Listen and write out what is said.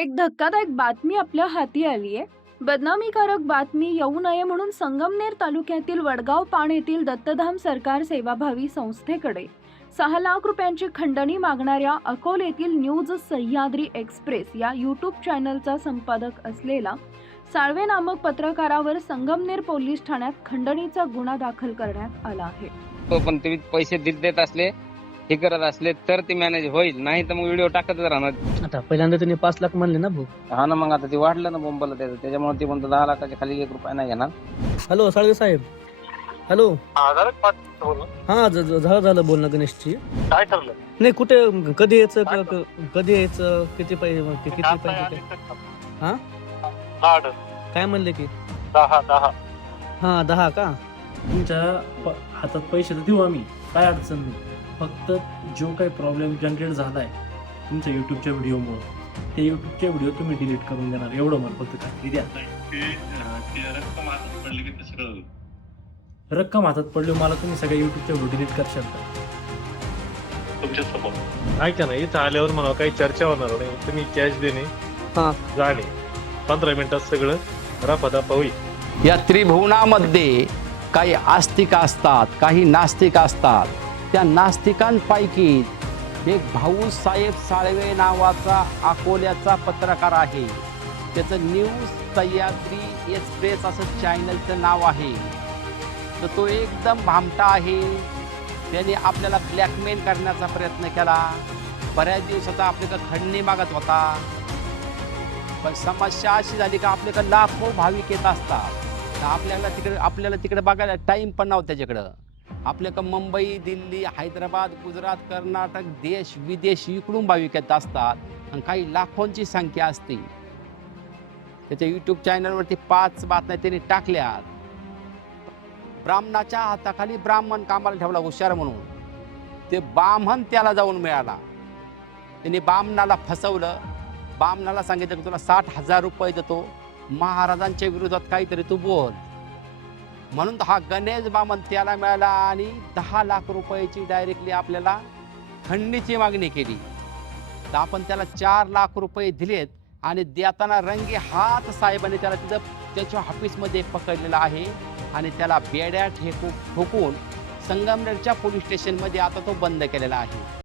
एक धक्कादायक बातमी आपल्या हाती आली आहे. बदनामीकारक बातमी येऊ नये म्हणून संगमनेर तालुक्यातील वडगाव पाण येथील दत्तधाम सरकार सेवाभावी संस्थेकडे 6 लाख रुपयांची खंडणी मागणाऱ्या अकोलेतील न्यूज सह्याद्री एक्सप्रेस या यूट्यूब चॅनलचा संपादक असलेला साळवे नामक पत्रकारावर संगमनेर पोलीस ठाण्यात खंडणीचा गुन्हा दाखल करण्यात आला आहे. पण ते पैसे देत असले, हे करत असले तर ते मॅनेज होईल, नाही तर मग व्हिडिओ टाकतच राहणार. आता पहिल्यांदा त्यांनी 5 लाख म्हणले ना भाऊ. हा ना, मग आता ते वाढलं ना बोंबल त्याच्यामुळे ते म्हणतो 10 लाखाच्या खाली 1 रुपया नाही घेणार. हॅलो साळवे साहेब. हॅलो. हा झालं बोलणं गणेशची. काय ठरलं? नाही कुठे कधी यायचं कधी यायचं किती पैसे हा काय म्हणले की 10 हा 10 का. तुमच्या हातात पैसे तर देऊ आम्ही, काय अडचण नाही. फक्त जो काही प्रॉब्लेम जनरेट झालाय तुमच्या युट्यूबच्या व्हिडिओमुळे, ते युट्यूबचे व्हिडिओ तुम्ही डिलीट करून देणार, एवढं मला फक्त खात्री द्या. रक्कम हातात पडली की तसं कळलं. रक्कम हातात पडली मला तुम्ही सगळ्या युट्यूबच्या व्हिडिओ डिलीट करशाल का? तुमच्या समोर ऐका ना, इथं आल्यावर मला काही चर्चा होणार नाही. तुम्ही कॅश देणे जाणे 15 मिनिटात सगळं रफादफा होईल. या त्रिभुवनामध्ये काही आस्तिक असतात, काही नास्तिक असतात. त्या नास्तिकांपैकी एक भाऊसाहेब साळवे नावाचा अकोल्याचा पत्रकार आहे. त्याचं न्यूज सह्याद्री एक्सप्रेस असं चॅनलचं नाव आहे. तर तो एकदम भामटा आहे. त्याने आपल्याला ब्लॅकमेल करण्याचा प्रयत्न केला. बऱ्याच दिवसाचा आपल्याकडं खंडणी मागत होता. पण समस्या अशी झाली का आपल्याकडं लाखो भाविक येत असतात. तर आपल्याला तिकडे बघायला टाईम पण नव्हता त्याच्याकडं. आपल्याकडं मुंबई, दिल्ली, हैदराबाद, गुजरात, कर्नाटक, देश विदेश इकडून भाविक येत असतात आणि काही लाखोंची संख्या असते. त्याच्या यूट्यूब चॅनलवरती 5 बातम्या त्यांनी टाकल्यात. ब्राह्मणाच्या हाताखाली ब्राह्मण कामाला ठेवला हुशार म्हणून. ते ब्राह्मण त्याला जाऊन मिळाला. त्यांनी ब्राह्मणाला फसवलं. ब्राह्मणाला सांगितलं की तुला 60,000 रुपये देतो, महाराजांच्या विरोधात काहीतरी तू बोल. म्हणून हा गणेश ब्राह्मण त्याला मिळाला आणि 10 लाख रुपयाची डायरेक्टली आपल्याला खंडणीची मागणी केली. तर आपण त्याला 4 लाख रुपये दिलेत आणि देताना रंगे हात साहेबांनी त्याला तिथं त्याच्या ऑफिसमध्ये पकडलेला आहे आणि त्याला बेड्या ठोकून संगमनेरच्या पोलीस स्टेशनमध्ये आता तो बंद केलेला आहे.